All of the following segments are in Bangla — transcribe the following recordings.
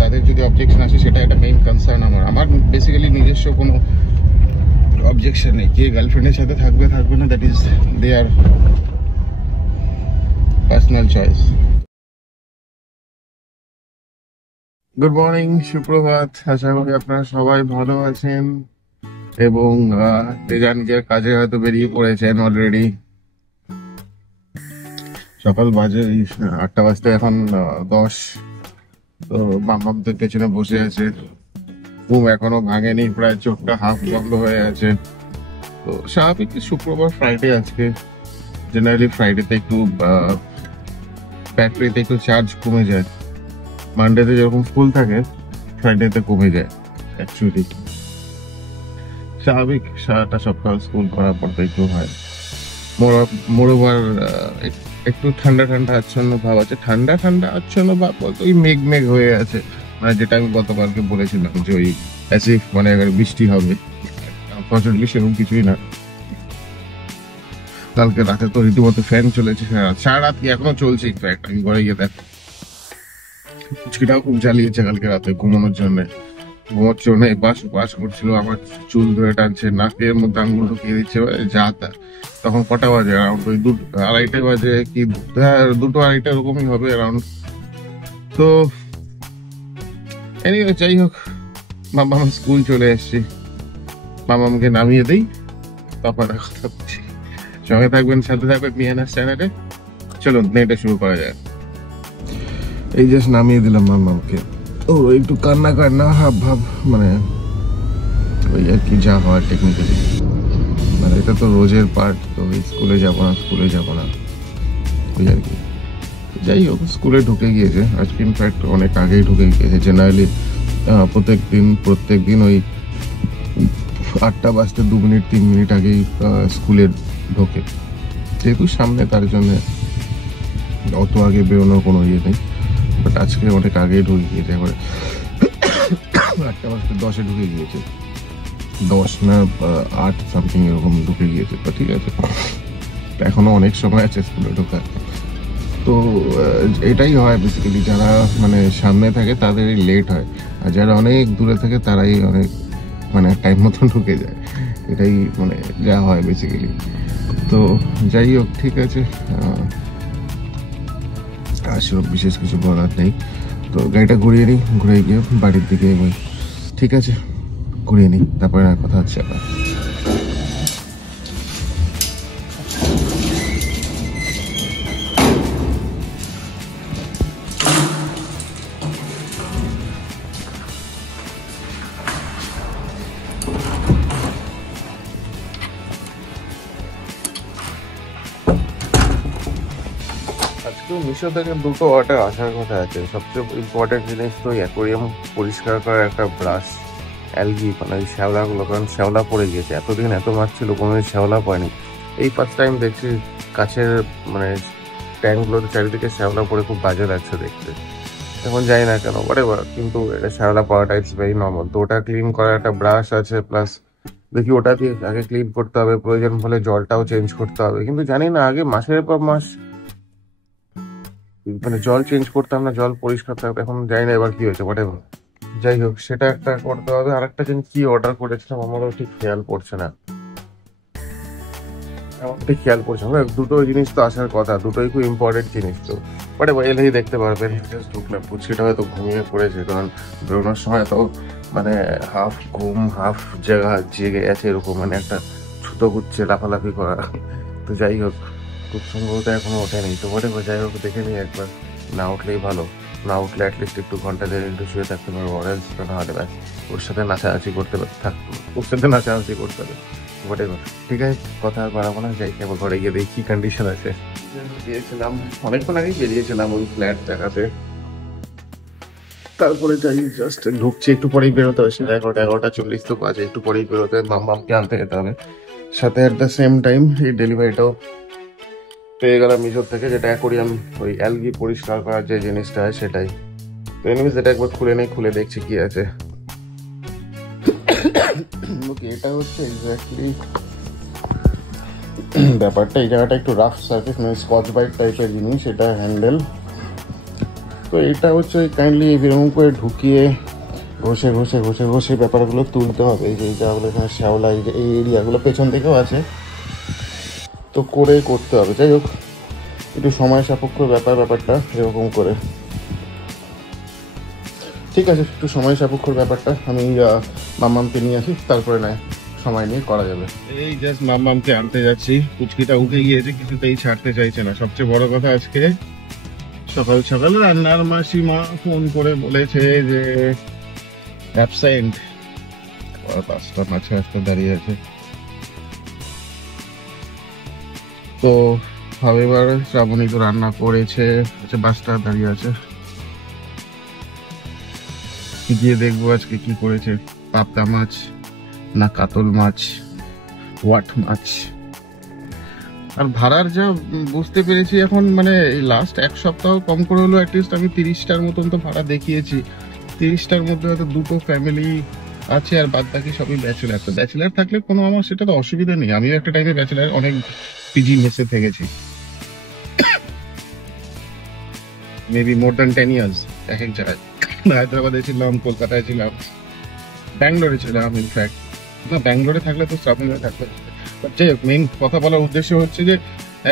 তাদের যদি অবজেকশন আসে সেটা একটা মেইন কনসার্ন আমার বেসিক্যালি নিজস্ব কোনো অবজেকশন নেই। কে গার্লফ্রেন্ডের সাথে থাকবে থাকবে না, that is their personal choice. Good morning, সুপ্রভাত। আশা করি আপনারা সবাই ভালো আছেন এবং তেজানকে কাজে হয়তো বেরিয়ে পড়েছেন অলরেডি। সকাল বাজে 8টা বাজতে এখন 10। তো মামাদের পেছনে বসে আছে, ঘুম এখনো ভাঙেনি, প্রায় চোখটা হাফ বন্ধ হয়ে আছে। তো স্বাভাবিক শুক্রবার ফ্রাইডে আজকে, জেনারেলি ফ্রাইডেতে একটু ব্যাটারিতে একটু চার্জ কমে যায়। মানডেতে যেরকম ফুল থাকে ফ্রাইডেতে কমে যায় অ্যাকচুয়ালি। স্বাভাবিক, সারাটা সপ্তাহ স্কুল করার পর তো একটু হয়। মোরওভার একটু ঠান্ডা ঠান্ডা আচ্ছন্ন ভাব আছে। ঠান্ডা ঠান্ডা আচ্ছন্ন ভাব বলতে ওই মেঘ মেঘ হয়ে আছে, মানে যেটা আমি গতকালকে বলেছিলাম যে ওই অ্যাসিফ মানে বৃষ্টি হবে। আনফর্চুনেটলি সেরকম কিছুই না। কালকে রাতে তো রীতিমতো ফ্যান চলেছে সারা রাত, কি এখনো চলছে। ইনফ্যাক্ট আমি ঘরে গিয়ে দেখ পুচকিটাও খুব জ্বালিয়েছে কালকে রাতে ঘুমানোর জন্য। ঘুমোচ্ছ না, বাস বাস করছিল, আমার চুল ধরে টানছে, নাকের মধ্যে আঙুল ঢুকিয়ে দিচ্ছে, যা তা। তখন কটা বাজে? অ্যারাউন্ড ওই 2-2:30 বাজে কি, 2-2:30 এরকমই হবে অ্যারাউন্ড। তো এনিওয়ে যাই হোক, মামা স্কুল চলে এসছি, মামাকে নামিয়ে দিই, তারপর কথা বলছি। সঙ্গে থাকবেন, সাথে থাকবেন মিয়ানাস চ্যানেলে। চলুন নেটে শুরু করা যায়। এই জাস্ট নামিয়ে দিলাম মামাকে। ও একটু কান্না কান্না হাব ভাব, মানে ওই আর কি, যা হয় টেকনিক্যালি, মানে এটা তো রোজের পার্ট। তো স্কুলে যাবো না ওই আর কি। যাই হোক, স্কুলে ঢুকে গিয়েছে আজকে, ইনফ্যাক্ট অনেক আগেই ঢুকে গিয়েছে। জেনারেলি প্রত্যেক দিন ওই 8টা বাজতে 2 মিনিট 3 মিনিট আগেই স্কুলে ঢোকে, যেহেতু সামনে, তার জন্য অত আগে বেরোনোর কোনো ইয়ে নেই। বাট আজকে অনেক আগেই ঢুকে গিয়েছে, এবারে 8টা বাজতে 10-এ ঢুকে গিয়েছে, 10 না 8 সামথিং এরকম ঢুকে গিয়েছে। তো ঠিক আছে, এখনো অনেক সময় আছে স্কুলে ঢোকার। তো এটাই হয় বেসিক্যালি, যারা মানে সামনে থাকে তাদেরই লেট হয়, আর যারা অনেক দূরে থাকে তারাই অনেক মানে টাইম মতন ঢুকে যায়। এটাই মানে যা হয় বেসিক্যালি। তো যাই হোক, ঠিক আছে, আর সেরকম বিশেষ কিছু বলার নেই। তো গাড়িটা ঘুরিয়ে নিই, ঘুরে গিয়ে বাড়ির দিকে এগোই। ঠিক আছে, ঘুরিয়ে নিই, তারপরে আর কথা হচ্ছে আবার। আজকে মিশো থেকে 2টো অর্ডার আসার কথা আছে। সবচেয়ে ইম্পর্টেন্ট জিনিস তো অ্যাকোয়ারিয়াম পরিষ্কার করার একটা ব্রাশ, অ্যালগি মানে ওই শ্যাওলাগুলো, কারণ শ্যাওলা পড়ে গিয়েছে। এতদিন এত মাছ ছিল, কোনো শ্যাওলা পড়েনি। এই ফার্স্ট টাইম দেখছি কাছের মানে ট্যাঙ্কগুলোতে চারিদিকে শ্যাওলা পড়ে, খুব বাজে লাগছে দেখতে। এখন জানি না কেন, whatever, কিন্তু এটা শ্যাওলা পড়াটা ইটস ভেরি নর্মাল। তো ওটা ক্লিন করার একটা ব্রাশ আছে, প্লাস দেখি ওটা দিয়ে আগে ক্লিন করতে হবে, প্রয়োজন হলে জলটাও চেঞ্জ করতে হবে। কিন্তু জানি না, আগে মাসের পর মাস মানে জল চেঞ্জ করতাম না, জল পরিষ্কার থাকতো। এখন জানি না এবার কি হয়েছে, whatever। যাই হোক, সেটা একটা করতে হবে। আর একটা জিনিস কি অর্ডার করেছিলাম আমারও ঠিক খেয়াল পড়ছে না, আমার ঠিক খেয়াল পড়ছে না। 2টো জিনিস তো আসার কথা, দুটোই খুব ইম্পর্টেন্ট জিনিস। তো এলেই দেখতে পারবেন। জাস্ট ঢুকলাম, পুচকিটা হয়তো ঘুমিয়ে পড়েছে, কারণ বেরোনোর সময় তো মানে হাফ ঘুম হাফ জেগে আছে এরকম, মানে একটা ছুতো ঘুরছে, লাফালাফি করা। তো যাই হোক, খুব সম্ভবত এখনো ওঠেনি। তো যাই হোক, দেখে নিই একবার। না উঠলেই ভালো, না উঠলে অ্যাটলিস্ট একটু ঘন্টা দেড় একটু শুয়ে থাকতে পারবো। অরেঞ্জ না হলে ব্যাস ওর সাথে নাচানাচি করতে হবে। ঠিক আছে, কথা আর বাড়াবো না, যাই এবার ঘরে গিয়ে দেখি কি কন্ডিশন আছে। গিয়েছিলাম অনেকক্ষণ আগেই, বেরিয়েছিলাম ওই ফ্ল্যাট দেখাতে। তারপরে যাই, জাস্ট ঢুকছি, একটু পরেই বেরোতে হবে। 11:40 তো বাজে, একটু পরেই বেরোতে মামকে আনতে যেতে হবে। সাথে অ্যাট দ্য সেম টাইম এই ডেলিভারিটাও পেয়ে গেলাম মিশোর থেকে, যেটা অ্যাকোয়ারিয়াম ওই অ্যালগি পরিষ্কার করার যে জিনিসটা হয় সেটাই। তো এনিওয়েজ, এটা একবার খুলে দেখছি কি আছে। ওকে, এটা হচ্ছে এক্স্যাক্টলি ব্যাপারটা। এই জায়গাটা একটু রাফ সার্ফেস, মানে স্কচ ব্রাইট টাইপের জিনিস, এটা হ্যান্ডেল। তো তো এটা হচ্ছে কাইন্ডলি এরকম করে ঢুকিয়ে ঘষে ঘষে ঘষে ঘষে ব্যাপারগুলো তুলতে হবে। এই যে জায়গাগুলো এখানে শ্যাওলা, এই যে এই এরিয়াগুলো পেছন থেকেও আছে, তো করে করতে হবে। যাই হোক, একটু সময় সাপেক্ষ ব্যাপারটা এরকম করে। ঠিক আছে, একটু সময় সাপেক্ষ ব্যাপারটা, আমি মাম্মামকে নিয়ে আসি, তারপরে নয় সময় নিয়ে করা যাবে। এই জাস্ট মাম্মামকে আনতে যাচ্ছি, পুচকিটা উঠে গিয়েছে, কিছুতেই ছাড়তে চাইছে না। সবচেয়ে বড় কথা, আজকে সকাল সকাল রান্নার মাসিমা ফোন করে বলেছে যে অ্যাবসেন্ট। 5টা মাছে আসতে দাঁড়িয়ে আছে। তো এবার শ্রাবণী তো রান্না করেছে, বাসটা দাঁড়িয়ে আছে, গিয়ে দেখবো আজকে কি করেছে। পাবদা মাছ না কাতল মাছ, হোয়াট মাছ। আর ভাড়ার যা বুঝতে পেরেছি এখন, মানে এই লাস্ট 1 সপ্তাহ কম করে হলো অ্যাটলিস্ট আমি 30টার মতন তো ভাড়া দেখিয়েছি। 30টার মধ্যে হয়তো 2টো ফ্যামিলি আছে, আর বাদ বাকি সবই ব্যাচেলার। তো ব্যাচেলার থাকলে কোনো আমার সেটা তো অসুবিধা নেই। আমিও একটা টাইমে ব্যাচেলার অনেক পিজি মেসে থেকেছি, মেবি মোর দ্যান 10 ইয়ার্স এক এক জায়গায়। হায়দ্রাবাদে ছিলাম, কলকাতায় ছিলাম, ব্যাঙ্গালোরে ছিলাম। ইনফ্যাক্ট না, ব্যাঙ্গালোরে থাকলে তো শ্রাবণীরা থাকবে। যাই হোক, মেইন কথা বলার উদ্দেশ্য হচ্ছে যে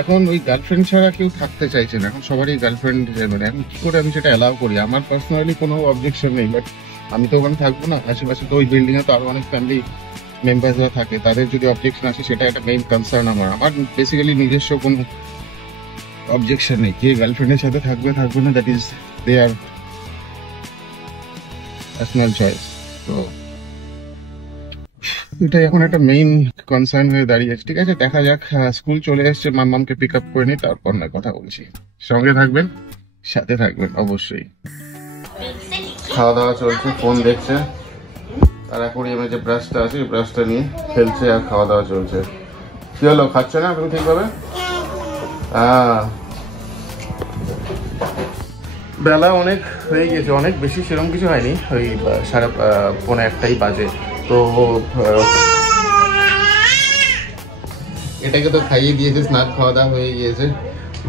এখন ওই গার্লফ্রেন্ড ছাড়া কেউ থাকতে চাইছে না। এখন সবারই গার্লফ্রেন্ড, মানে এখন কি করে আমি সেটা অ্যালাউ করি? আমার পার্সোনালি কোনো অবজেকশন নেই, বাট আমি তো ওখানে থাকবো না। আশেপাশে তো ওই বিল্ডিং এ তো আরো অনেক ফ্যামিলি মেম্বার্সরা থাকে, তাদের যদি অবজেকশন আসে সেটা একটা মেইন কনসার্ন আমার বেসিক্যালি নিজস্ব কোনো অবজেকশন নেই। কে গার্লফ্রেন্ডের সাথে থাকবে থাকবে না, that is their personal choice. তো এটাই এখন একটা মেইন কনসার্ন হয়ে দাঁড়িয়েছে। ঠিক আছে, দেখা যাক। স্কুল চলে এসছে, মাম্মামকে পিক আপ করে নি, তারপর না কথা বলছি। সঙ্গে থাকবেন, সাথে থাকবেন অবশ্যই। খাওয়া দাওয়া চলছে, ফোন দেখছে, আর অ্যাকোয়ারিয়ামে যে ব্রাশটা আছে এই ব্রাশটা নিয়ে খেলছে, আর খাওয়া দাওয়া চলছে। কি হলো, খাচ্ছ না তুমি ঠিকভাবে? বেলা অনেক হয়ে গেছে, অনেক বেশি সেরকম কিছু হয়নি, ওই 1:30 বাজে। তো এটাকে তো খাইয়ে দিয়েছে, স্নান খাওয়া দাওয়া হয়ে গিয়েছে,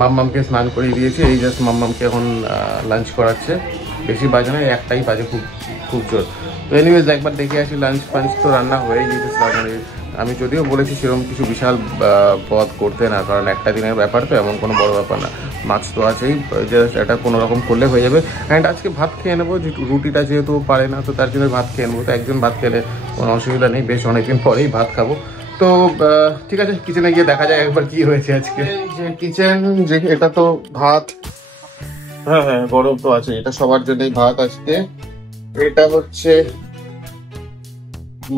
মাম্মামকে স্নান করিয়ে দিয়েছে। এই জাস্ট মাম্মামকে এখন লাঞ্চ করাচ্ছে। বেশি বাজে না, 1টাই বাজে, খুব খুব জোর। তো এনিওয়েজ একবার দেখে আসি। লাঞ্চ ফাঞ্চ তো রান্না হয়ে গিয়েছে শ্রাবণীর। আমি যদিও বলেছি সেরকম কিছু বিশাল পদ করতে না, কারণ একটা দিনের ব্যাপার তো, এমন কোনো বড় ব্যাপার না। মাছ তো আছেই, জাস্ট এটা কোনো রকম করলে হয়ে যাবে। অ্যান্ড আজকে ভাত খেয়ে নেবো, রুটিটা যেহেতু পারে না, তো তার জন্য ভাত খেয়ে নেবো। তো একজন ভাত খেলে কোনো অসুবিধা নেই, বেশ অনেকদিন পরেই ভাত খাবো। তো ঠিক আছে, কিচেনে গিয়ে দেখা যায় একবার কি হয়েছে আজকে। যে কিচেন, যে এটা তো ভাত, হ্যাঁ হ্যাঁ গরম তো আছে, এটা সবার জন্যই ভাত আজকে। এটা হচ্ছে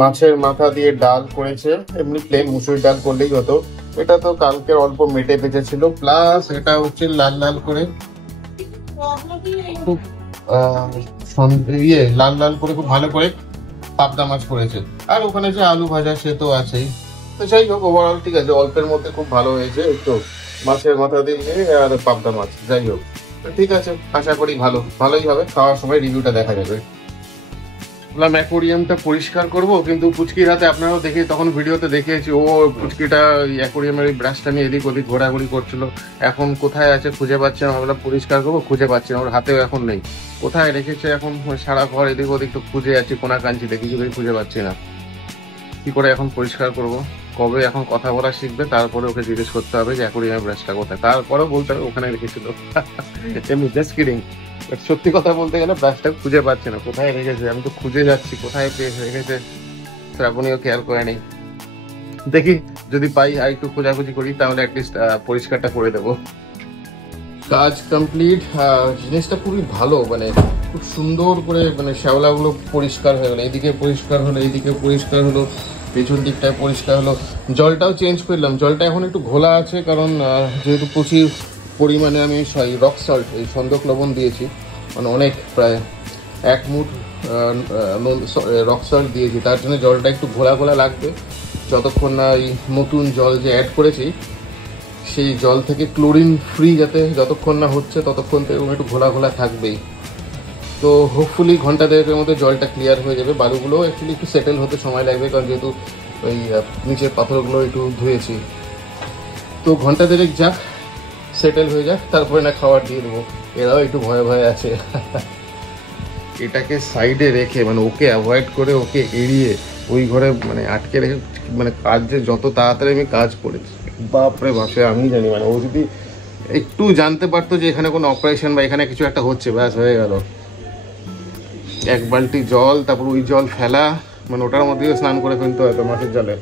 মাছের মাথা দিয়ে ডাল করেছে, এমনি প্লেন মুসুর ডাল করলেই হতো। এটা তো কালকে অল্প মেটে বেঁচে ছিল, প্লাস এটা হচ্ছে লাল লাল করে খুব লাল লাল করে খুব ভালো করে পাবদা মাছ করেছে। আর ওখানে যে আলু ভাজা সে তো আছেই। তো যাই হোক, ওভারঅল ঠিক আছে, অল্পের মধ্যে খুব ভালো হয়েছে। একটু মাছের মাথা দিয়ে আর পাবদা মাছ, যাই হোক ঠিক আছে, আশা করি ভালোই হবে। খাওয়ার সময় রিভিউটা দেখা যাবে। বললাম অ্যাকোয়ারিয়ামটা পরিষ্কার করব, কিন্তু পুচকির হাতে, আপনারাও দেখে তখন ভিডিওতে দেখিয়েছি, ও পুচকিটা অ্যাকোয়ারিয়ামের ওই ব্রাশটা নিয়ে এদিক ওদিক ঘোরাঘুরি করছিল। এখন কোথায় আছে খুঁজে পাচ্ছি না, ভাবলাম পরিষ্কার করবো, খুঁজে পাচ্ছি না, ওর হাতেও এখন নেই। কোথায় রেখেছে এখন, সারা ঘর এদিক ওদিক তো খুঁজে যাচ্ছি, কোনা কাঞ্চিতে, কিছুতেই খুঁজে পাচ্ছি না। কি করে এখন পরিষ্কার করব? কবে এখন কথা বলা শিখবে, তারপরে ওকে জিজ্ঞেস করতে হবে যে অ্যাকোয়ারিয়ামের ব্রাশটা কোথায়, তারপরেও বলতে হবে ওখানে রেখেছিল। এমনি জাস্ট কিডিং। সত্যি কথা বলতে গেলে ব্রাশটা খুঁজে পাচ্ছি না, কোথায় রেখেছে। আমি তো খুঁজে যাচ্ছি কোথায় রেখেছে, শ্রাবণীও খেয়াল করে নেই। দেখি যদি পাই আর একটু খোঁজাখুঁজি করি, তাহলে অ্যাটলিস্ট পরিষ্কারটা করে দেবো। কাজ কমপ্লিট। জিনিসটা খুবই ভালো, মানে খুব সুন্দর করে, মানে শ্যাওলাগুলো পরিষ্কার হয়ে গেলো, এদিকে পরিষ্কার হলো, এইদিকে পরিষ্কার হলো, পেছন দিকটায় পরিষ্কার হলো। জলটাও চেঞ্জ করলাম, জলটা এখন একটু ঘোলা আছে, কারণ যেহেতু প্রচুর পরিমাণে আমি রক সল্ট, এই সন্দক লবণ দিয়েছি, মানে অনেক, প্রায় 1 মুঠ রক সল্ট দিয়েছি, তার জন্য জলটা একটু ঘোলা ঘোলা লাগবে। যতক্ষণ না এই নতুন জল যে অ্যাড করেছি সেই জল থেকে ক্লোরিন ফ্রি যাতে যতক্ষণ না হচ্ছে ততক্ষণ তো এরকম একটু ঘোলা ঘোলা থাকবেই। তো হোপফুলি ঘন্টা 1.5-এর মধ্যে জলটা ক্লিয়ার হয়ে যাবে। বালুগুলো অ্যাকচুয়ালি একটু সেটেল হতে সময় লাগবে, কারণ যেহেতু ওই নিচের পাথরগুলো একটু ধুয়েছি। তো ঘন্টা 1.5 যাক, সেটেল হয়ে যাক, তারপরে না খাবার দিয়ে দেবো। এরাও একটু ভয়ে ভয়ে আছে। এটাকে সাইডে রেখে মানে ওকে অ্যাভয়েড করে, ওকে এড়িয়ে ওই ঘরে মানে আটকে রেখে মানে কাজ যে যত তাড়াতাড়ি আমি কাজ করেছি, বাপরে বাপরে আমি জানি। মানে ও যদি একটু জানতে পারতো যে এখানে কোনো অপারেশন বা এখানে কিছু একটা হচ্ছে, ব্যাস হয়ে গেল। এক বালতি জল, তারপর ওই জল ফেলা, মানে ওটার মধ্যেও স্নান করে ফেলতে হয়তো মাছের জলে।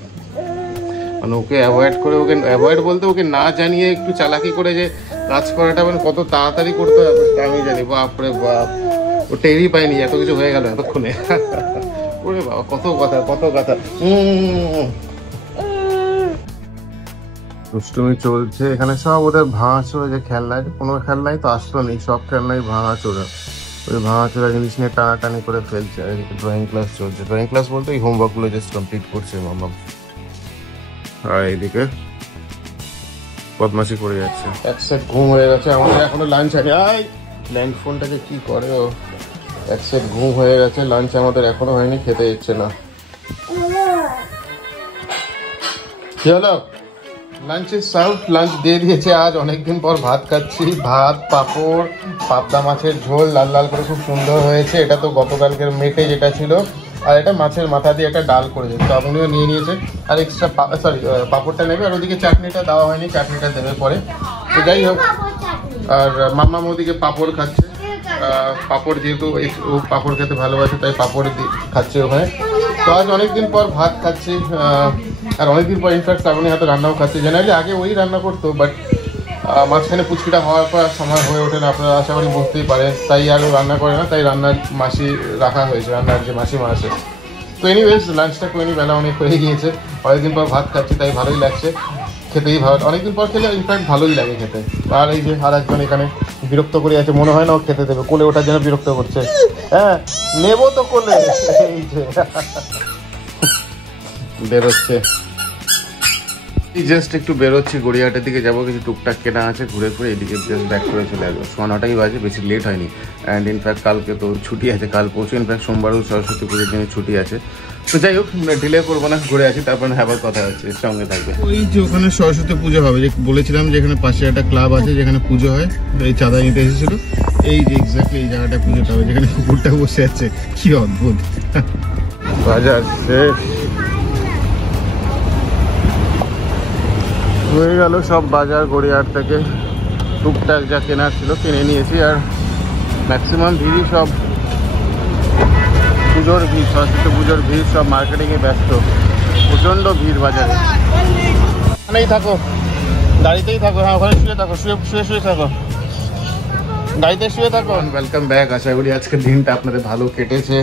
মানে ওকে অ্যাভয়েড করে, ওকে অ্যাভয়েড বলতে ওকে না জানিয়ে একটু চালাকি করে যে কাজ করাটা মানে কত তাড়াতাড়ি করতে হবে আমি জানি। বাপরে বাপ, ও টেরই পাইনি এত কিছু হয়ে গেল এতক্ষণে। ওরে বাবা, কত কথা কত কথা। দুষ্টুমি চলছে এখানে সব। ওদের ভাঙাচোরা যে খেলনা, কোনো খেলনাই তো আসলো নেই, সব খেলনাই ভাঙাচোরা। ওই ভাঙাচোরা জিনিস নিয়ে টানাটানি করে ফেলছে। আর এদিকে ড্রয়িং ক্লাস চলছে। ড্রয়িং ক্লাস বলতে এই হোমওয়ার্কগুলো জাস্ট কমপ্লিট করছে মামা। আর এইদিকে বদমাশি করে যাচ্ছে। এক সেট ঘুম হয়ে গেছে আমাদের, এখনো লাঞ্চ হয়নি। ল্যান্ড ফোনটাকে কি করে ও। এক সেট ঘুম হয়ে গেছে, লাঞ্চ আমাদের এখনো হয়নি, খেতে ইচ্ছে না। কি হলো? লাঞ্চে সার্ভ, লাঞ্চ দিয়ে দিয়েছে। আজ অনেকদিন পর ভাত খাচ্ছি। ভাত, পাঁপড়, পাবদা মাছের ঝোল লাল লাল করে খুব সুন্দর হয়েছে। এটা তো গতকালকের মেটে যেটা ছিল, আর এটা মাছের মাথা দিয়ে একটা ডাল করেছে। তো আপনিও নিয়ে নিয়েছে। আর এক্সট্রা পাঁপড়টা নেবে। আর ওদিকে চাটনিটা দেওয়া হয়নি, চাটনিটা দেবে পরে। তো যাই হোক, আর মাম্মা ওদিকে পাঁপড় খাচ্ছে। পাঁপড় যেহেতু ও পাঁপড় খেতে ভালোবাসে, তাই পাঁপড় খাচ্ছে ওখানে। তো আজ অনেকদিন পর ভাত খাচ্ছি, আর অনেকদিন পর ইনফ্যাক্ট শ্রাবণী হাতে রান্নাও খাচ্ছি। জেনারেলি আগে ওই রান্না করতো, বাট মাঝখানে পুচকিটা হওয়ার পর সময় হয়ে ওঠে না, আপনারা আশা করি বুঝতেই পারেন। তাই আর রান্না করে না, তাই রান্নার মাসি রাখা হয়েছে, রান্নার যে মাসিমা আছে। তো এনিওয়েজ লাঞ্চটা করে নি, বেলা অনেক হয়ে গিয়েছে। অনেকদিন পর ভাত খাচ্ছি, তাই ভালোই লাগছে, খেতেই ভালো। অনেকদিন পর খেলে ইনফ্যাক্ট ভালোই লাগে খেতে। আর এই যে আর একজন এখানে বিরক্ত করে আছে, মনে হয় না ও খেতে দেবে, কোলে ওঠার জন্য বিরক্ত করছে। হ্যাঁ নেবো তো কোলে। এই যে বেরোচ্ছে, জাস্ট একটু বেরোচ্ছি, গড়িয়াহাটের দিকে যাবো, কিছু টুকটাক কেনা আছে, ঘুরে ঘুরে এদিকে জাস্ট ব্যাক করে চলে আসবো। 9টাই বাজে, বেশি লেট হয়নি। অ্যান্ড ইনফ্যাক্ট কালকে তো ছুটি আছে, কাল পরশু ইনফ্যাক্ট সোমবারও সরস্বতী পুজোর জন্য ছুটি আছে। তো যাই হোক, ডিলে করবো না, ঘুরে আছি, তারপর আবার কথা হচ্ছে, সঙ্গে থাকবে। ওই যে ওখানে সরস্বতী পুজো হবে, যে বলেছিলাম যে এখানে পাশে একটা ক্লাব আছে যেখানে পুজো হয়, এই চাঁদা নিতে এসেছিল। এই যে এক্স্যাক্টলি এই জায়গাটা পুজোটা হবে, যেখানে কুকুরটা বসে আছে, কি অদ্ভুত। বাজার শেষ হয়ে গেল, সব বাজার গড়িয়াহাট থেকে টুকটাক যা কেনার ছিল কিনে নিয়েছি। আর ম্যাক্সিমাম ভিড়ই সব পুজোর ভিড়, সরস্বতী পুজোর ভিড়, সব মার্কেটিংয়ে ব্যস্ত, প্রচণ্ড ভিড় বাজারে। ওখানেই থাকো, গাড়িতেই থাকো, হ্যাঁ ওখানে শুয়ে থাকো, শুয়ে শুয়ে থাকো, গাড়িতে শুয়ে থাকো। ওয়েলকাম ব্যাক, আশা করি আজকের দিনটা আপনাদের ভালো কেটেছে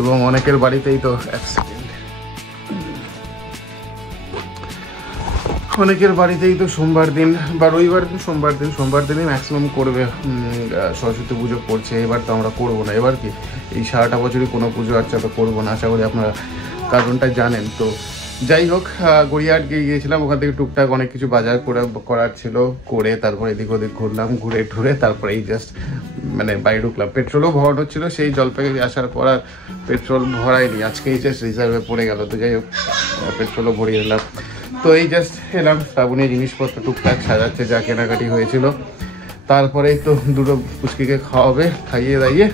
এবং অনেকের বাড়িতেই তো অনেকের বাড়িতেই তো সোমবার দিন বা রবিবার দিন, সোমবার দিনই ম্যাক্সিমাম করবে সরস্বতী পুজো করছে। এবার তো আমরা করবো না, এবার কি এই সারাটা বছরই কোনো পুজো আচ্ছা তো করবো না, আশা করি আপনারা কারণটা জানেন। তো যাই হোক, গড়িয়াহাট গিয়েছিলাম, ওখান থেকে টুকটাক অনেক কিছু বাজার করার ছিল, করে তারপর এদিক ওদিক ঘুরলাম, ঘুরে টুরে তারপরে এই জাস্ট মানে বাড়ি ঢুকলাম। পেট্রোলও ভরানো ছিল, সেই জলপাইগুড়ি আসার পর আর পেট্রোল ভরাইনি, আজকেই জাস্ট রিজার্ভে পড়ে গেল। তো যাই হোক, পেট্রোলও ভরিয়ে নিলাম। তো এই জাস্ট এলাম, শ্রাবণী জিনিসপত্র টুকটাক সাজাচ্ছে, যা কেনাকাটি হয়েছিল। তারপরেই তো দুটো পুচকিকে খাওয়াবে, খাইয়ে দাইয়ে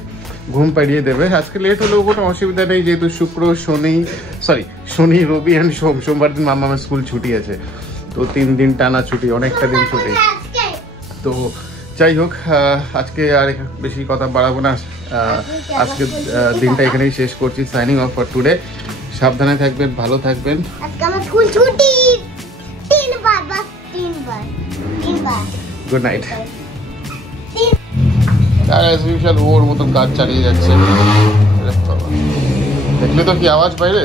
ঘুম পাড়িয়ে দেবে। আজকে লেট হলেও কোনো অসুবিধা নেই, যেহেতু শনি রবি অ্যান্ড সোমবার দিন মামার স্কুল ছুটি আছে। তো 3 দিন টানা ছুটি, অনেকটা দিন ছুটি। তো যাই হোক, আজকে আর বেশি কথা বাড়াবো না, আজকে দিনটা এখানেই শেষ করছি। Signing off for today. সাবধানে থাকবেন, ভালো থাকবেন। Good night. আর অ্যাজ ইউজুয়াল ওর মতন কাজ চালিয়ে যাচ্ছে, দেখলে তো কি আওয়াজ বাইরে,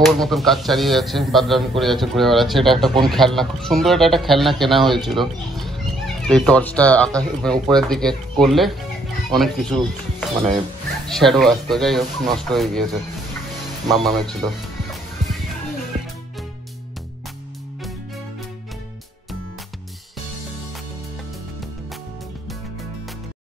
ওর মতন কাজ চালিয়ে যাচ্ছে, বাদরামি করে যাচ্ছে, ঘুরে বেড়াচ্ছে। এটা একটা কোন খেলনা, খুব সুন্দর একটা খেলনা কেনা হয়েছিল। এই টর্চটা আকাশ উপরের দিকে করলে অনেক কিছু মানে শ্যাডো আসতো, যাই হোক নষ্ট হয়ে গিয়েছে, মাম্মামের ছিল।